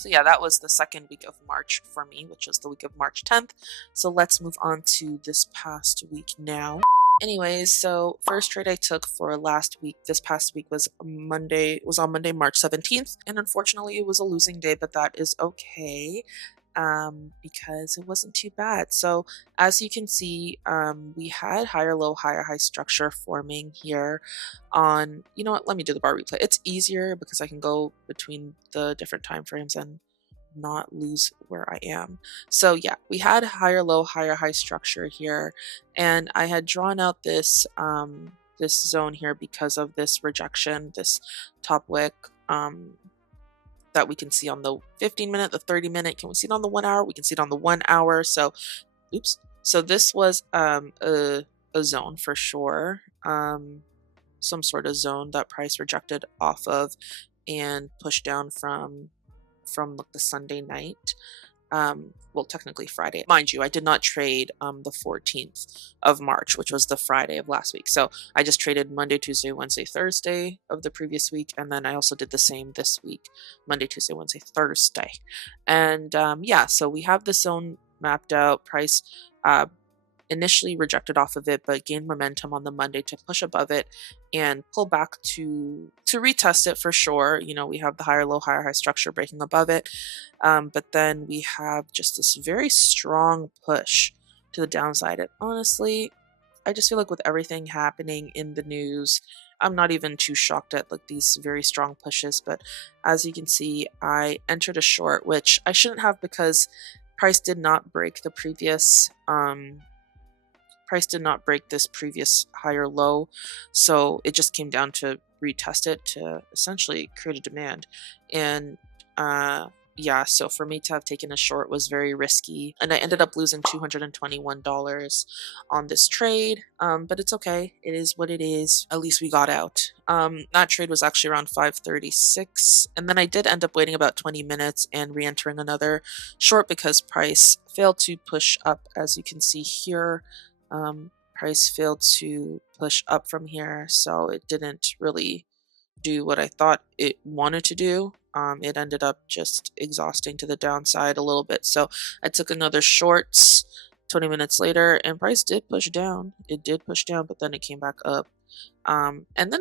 So yeah, that was the second week of March for me, which was the week of March 10th. So let's move on to this past week now. Anyways, so first trade I took for this past week was on Monday, March 17th. And unfortunately it was a losing day, but that is okay. Because it wasn't too bad. So as you can see, we had higher low, higher high structure forming here on, you know what, let me do the bar replay. It's easier because I can go between the different time frames and not lose where I am. So yeah, we had higher low, higher high structure here, and I had drawn out this this zone here because of this rejection, this top wick that we can see on the 15-minute, the 30-minute. Can we see it on the 1 hour? We can see it on the 1 hour. So, oops. So this was a zone for sure. Some sort of zone that price rejected off of and pushed down from like the Sunday night. Well, technically Friday. Mind you, I did not trade the 14th of March, which was the Friday of last week. So I just traded Monday, Tuesday, Wednesday, Thursday of the previous week. And then I also did the same this week, Monday, Tuesday, Wednesday, Thursday. And yeah, so we have the zone mapped out. Price initially rejected off of it, but gained momentum on the Monday to push above it and pull back to retest it for sure. You know, we have the higher low, higher high structure breaking above it. But then we have just this very strong push to the downside. And honestly, I just feel like with everything happening in the news, I'm not even too shocked at like these very strong pushes. But as you can see, I entered a short, which I shouldn't have because price did not break the previous this previous higher low, so it just came down to retest it to essentially create a demand. And yeah, so for me to have taken a short was very risky, and I ended up losing $221 on this trade, but it's okay. It is what it is. At least we got out. That trade was actually around 536, and then I did end up waiting about 20 minutes and re-entering another short because price failed to push up, as you can see here. Price failed to push up from here, so it didn't really do what I thought it wanted to do. It ended up just exhausting to the downside a little bit, so I took another shorts 20 minutes later, and price did push down. It did push down, but then it came back up. And then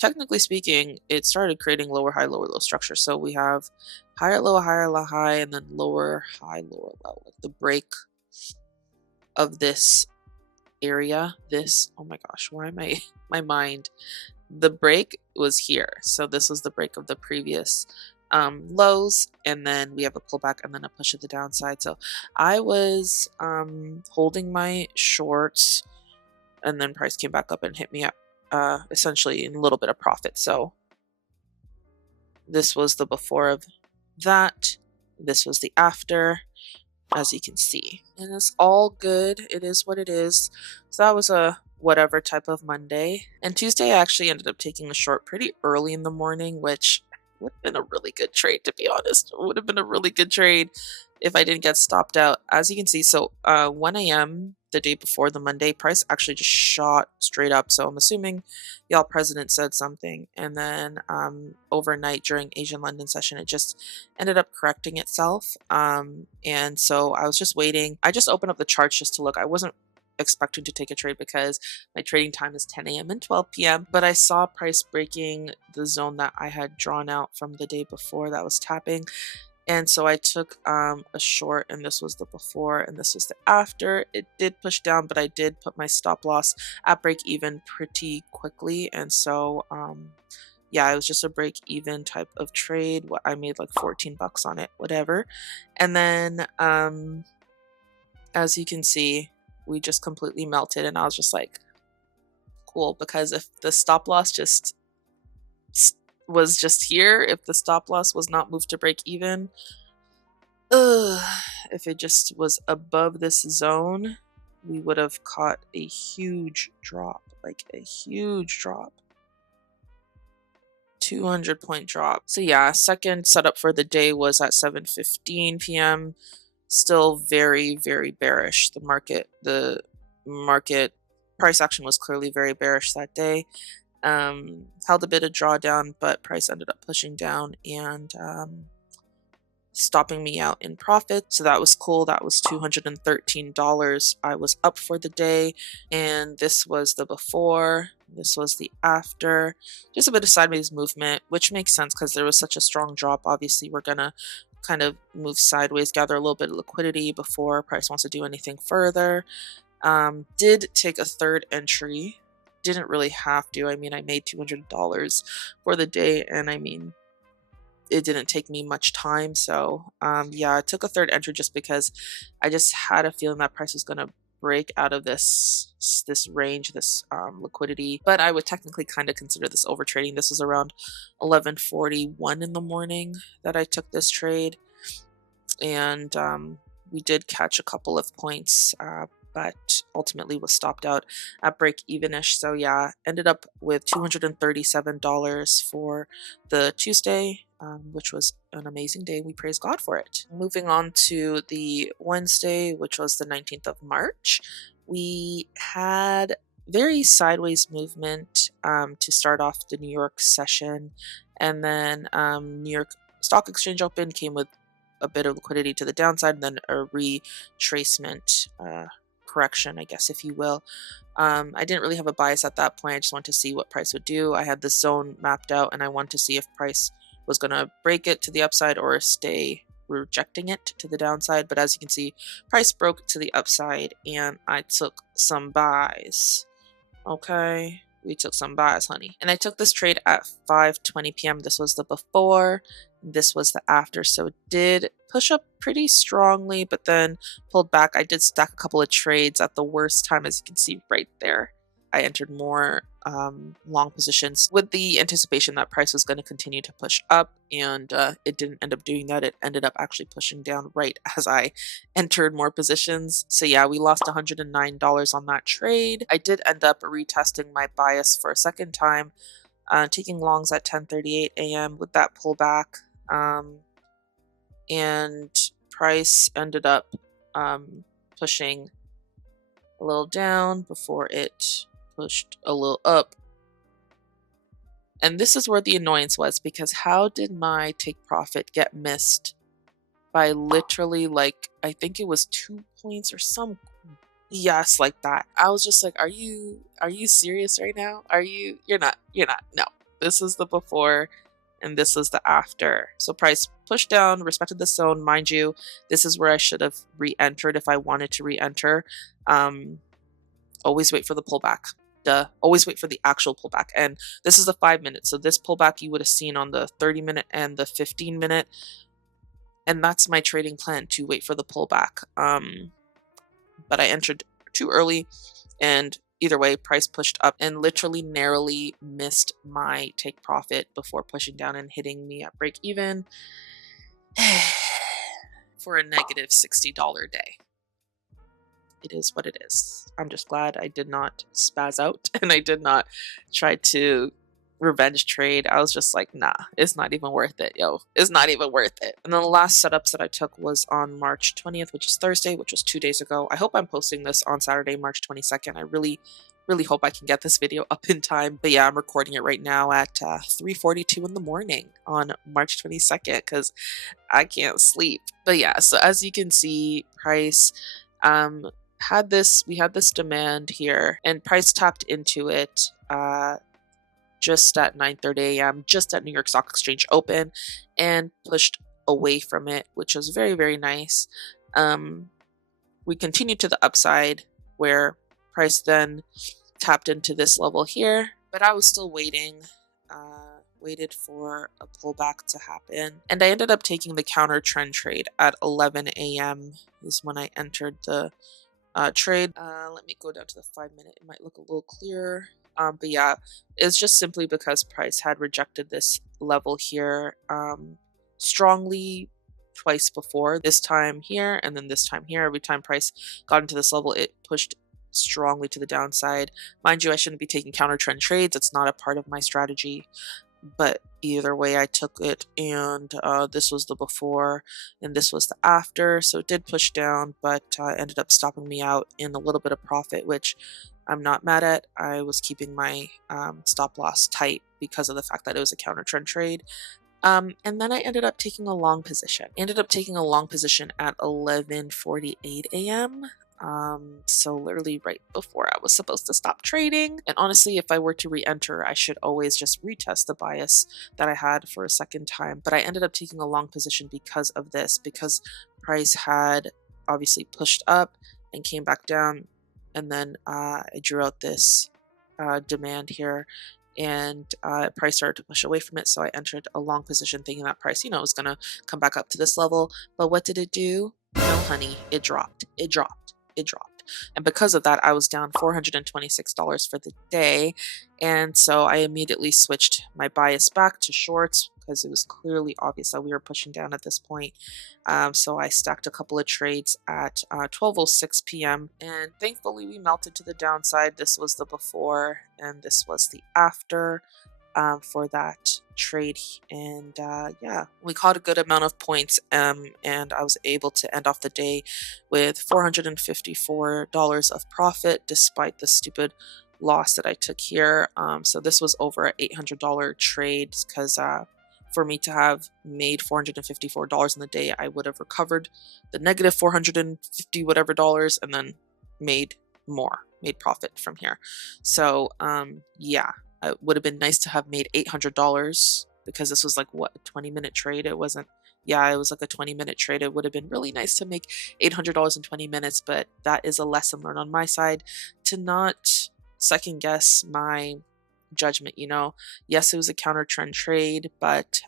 technically speaking, it started creating lower high, lower low structure. So we have higher low, high, and then lower high, lower low, like the break of this area. Oh my gosh, why am I my mind? The break was here, so this was the break of the previous lows, and then we have a pullback and then a push at the downside. So I was holding my shorts, and then price came back up and hit me up essentially in a little bit of profit. So this was the before of that, this was the after, as you can see, and it's all good. It is what it is. So that was a whatever type of Monday. And Tuesday I actually ended up taking a short pretty early in the morning, which would have been a really good trade, to be honest. It would have been a really good trade if I didn't get stopped out. As you can see, so 1 a.m. the day before the Monday, price actually just shot straight up. So I'm assuming y'all president said something, and then overnight during Asian London session, it just ended up correcting itself. And so I was just waiting. I just opened up the charts just to look. I wasn't expecting to take a trade because my trading time is 10 a.m. and 12 p.m. But I saw price breaking the zone that I had drawn out from the day before that was tapping. And so I took a short, and this was the before and this was the after. It did push down, but I did put my stop loss at break even pretty quickly. And so yeah, it was just a break even type of trade. I made like 14 bucks on it, whatever. And then as you can see, we just completely melted, and I was just like, cool, because if the stop loss was just here, if the stop loss was not moved to break even, if it just was above this zone, we would have caught a huge drop, like a huge drop. 200-point drop. So yeah, second setup for the day was at 7:15 p.m. Still very, very bearish. The market price action was clearly very bearish that day. Held a bit of drawdown, but price ended up pushing down, and stopping me out in profit. So that was cool. That was $213. I was up for the day, and this was the before. This was the after. Just a bit of sideways movement, which makes sense because there was such a strong drop. Obviously, we're gonna kind of move sideways, gather a little bit of liquidity before price wants to do anything further. Did take a third entry. Didn't really have to. I mean, I made $200 for the day, and I mean, it didn't take me much time. So yeah, I took a third entry just because I just had a feeling that price was going to break out of this range, this liquidity. But I would technically kind of consider this over trading. This was around 11:41 in the morning that I took this trade, and we did catch a couple of points, but ultimately was stopped out at break even-ish. So yeah, ended up with $237 for the Tuesday, which was an amazing day. We praise God for it. Moving on to the Wednesday, which was the 19th of March, we had very sideways movement to start off the New York session, and then New York Stock Exchange Open came with a bit of liquidity to the downside, and then a retracement correction, I guess, if you will. I didn't really have a bias at that point. I just wanted to see what price would do. I had this zone mapped out, and I wanted to see if price was going to break it to the upside or stay rejecting it to the downside. But as you can see, price broke to the upside, and I took some buys. Okay, we took some buys, honey. And I took this trade at 5:20 p.m. This was the before, this was the after. So it did push up pretty strongly, but then pulled back. I did stack a couple of trades at the worst time, as you can see right there. I entered more long positions with the anticipation that price was going to continue to push up, and it didn't end up doing that. It ended up actually pushing down right as I entered more positions. So yeah, we lost $109 on that trade. I did end up retesting my bias for a second time, taking longs at 10:38 a.m. with that pullback, and price ended up pushing a little down before it pushed a little up. And this is where the annoyance was, because how did my take profit get missed by literally, like, I think it was 2 points or some yes, like that. I was just like, are you serious right now? You're not, no. This is the before and this is the after. So price pushed down, respected the zone. Mind you, this is where I should have re-entered if I wanted to re-enter. Always wait for the pullback. Always wait for the actual pullback. And this is the 5 minutes. So this pullback you would have seen on the 30-minute and the 15-minute. And that's my trading plan, to wait for the pullback. But I entered too early, and either way, price pushed up and literally narrowly missed my take profit before pushing down and hitting me at break even for a negative $60 day. It is what it is. I'm just glad I did not spaz out and I did not try to revenge trade. I was just like, nah, it's not even worth it, yo. It's not even worth it. And then the last setups that I took was on March 20th, which is Thursday, which was 2 days ago. I hope I'm posting this on Saturday, March 22nd. I really hope I can get this video up in time. But yeah, I'm recording it right now at 3:42 in the morning on March 22nd because I can't sleep. But yeah, so as you can see, price we had this demand here, and price tapped into it just at 9:30 a.m., just at New York Stock Exchange Open, and pushed away from it, which was very, very nice. We continued to the upside, where price then tapped into this level here, but I was still waiting, waited for a pullback to happen, and I ended up taking the counter trend trade at 11 a.m. is when I entered the trade. Let me go down to the 5 minute. It might look a little clearer. But yeah, it's just simply because price had rejected this level here strongly twice before. This time here, and then this time here. Every time price got into this level, it pushed strongly to the downside. Mind you, I shouldn't be taking counter trend trades. It's not a part of my strategy. But either way, I took it, and this was the before and this was the after. So it did push down, but ended up stopping me out in a little bit of profit, which I'm not mad at. I was keeping my stop loss tight because of the fact that it was a counter trend trade. And then I ended up taking a long position. Ended up taking a long position at 11:48 a.m. So literally right before I was supposed to stop trading. And honestly, if I were to re-enter, I should always just retest the bias that I had for a second time. But I ended up taking a long position because of this, because price had obviously pushed up and came back down. And then I drew out this demand here, and price started to push away from it. So I entered a long position thinking that price, was going to come back up to this level. But what did it do? No, honey, it dropped. It dropped. It dropped. And because of that, I was down $426 for the day. And so I immediately switched my bias back to shorts because it was clearly obvious that we were pushing down at this point. So I stacked a couple of trades at 12:06 p.m. and thankfully we melted to the downside. This was the before and this was the after for that trade. And yeah, we caught a good amount of points, and I was able to end off the day with $454 of profit despite the stupid loss that I took here. So this was over an $800 trade because for me to have made $454 in the day, I would have recovered the negative 450 whatever dollars and then made profit from here. So yeah, it would have been nice to have made $800 because this was like what, a 20-minute trade. It wasn't, yeah, it was like a 20-minute trade. It would have been really nice to make $800 in 20 minutes, but that is a lesson learned on my side to not second guess my judgment. Yes, it was a counter trend trade, but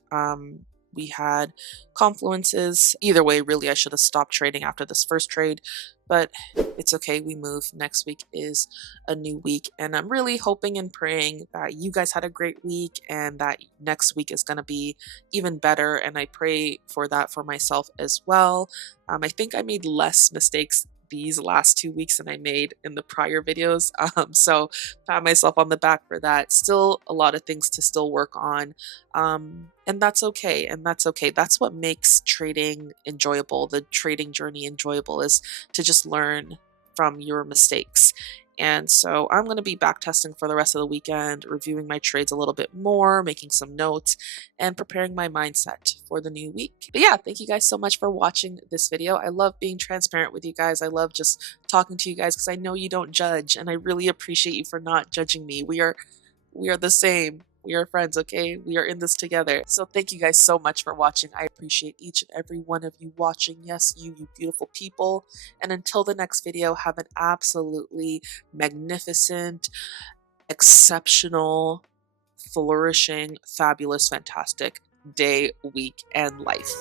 we had confluences. Either way, really, I should have stopped trading after this first trade, but it's okay. We move. Next week is a new week, and I'm really hoping and praying that you guys had a great week and that next week is going to be even better, and I pray for that for myself as well. I think I made less mistakes these last 2 weeks than I made in the prior videos. So pat myself on the back for that. Still a lot of things to still work on. And that's okay. And that's okay. That's what makes trading enjoyable. The trading journey enjoyable is to just learn from your mistakes. And so I'm going to be back testing for the rest of the weekend, reviewing my trades a little bit more, making some notes, and preparing my mindset for the new week. But yeah, thank you guys so much for watching this video. I love being transparent with you guys. I love just talking to you guys because I know you don't judge, and I really appreciate you for not judging me. We are the same. We are friends, okay? We are in this together. So thank you guys so much for watching. I appreciate each and every one of you watching. Yes, you beautiful people. And until the next video, have an absolutely magnificent, exceptional, flourishing, fabulous, fantastic day, week, and life.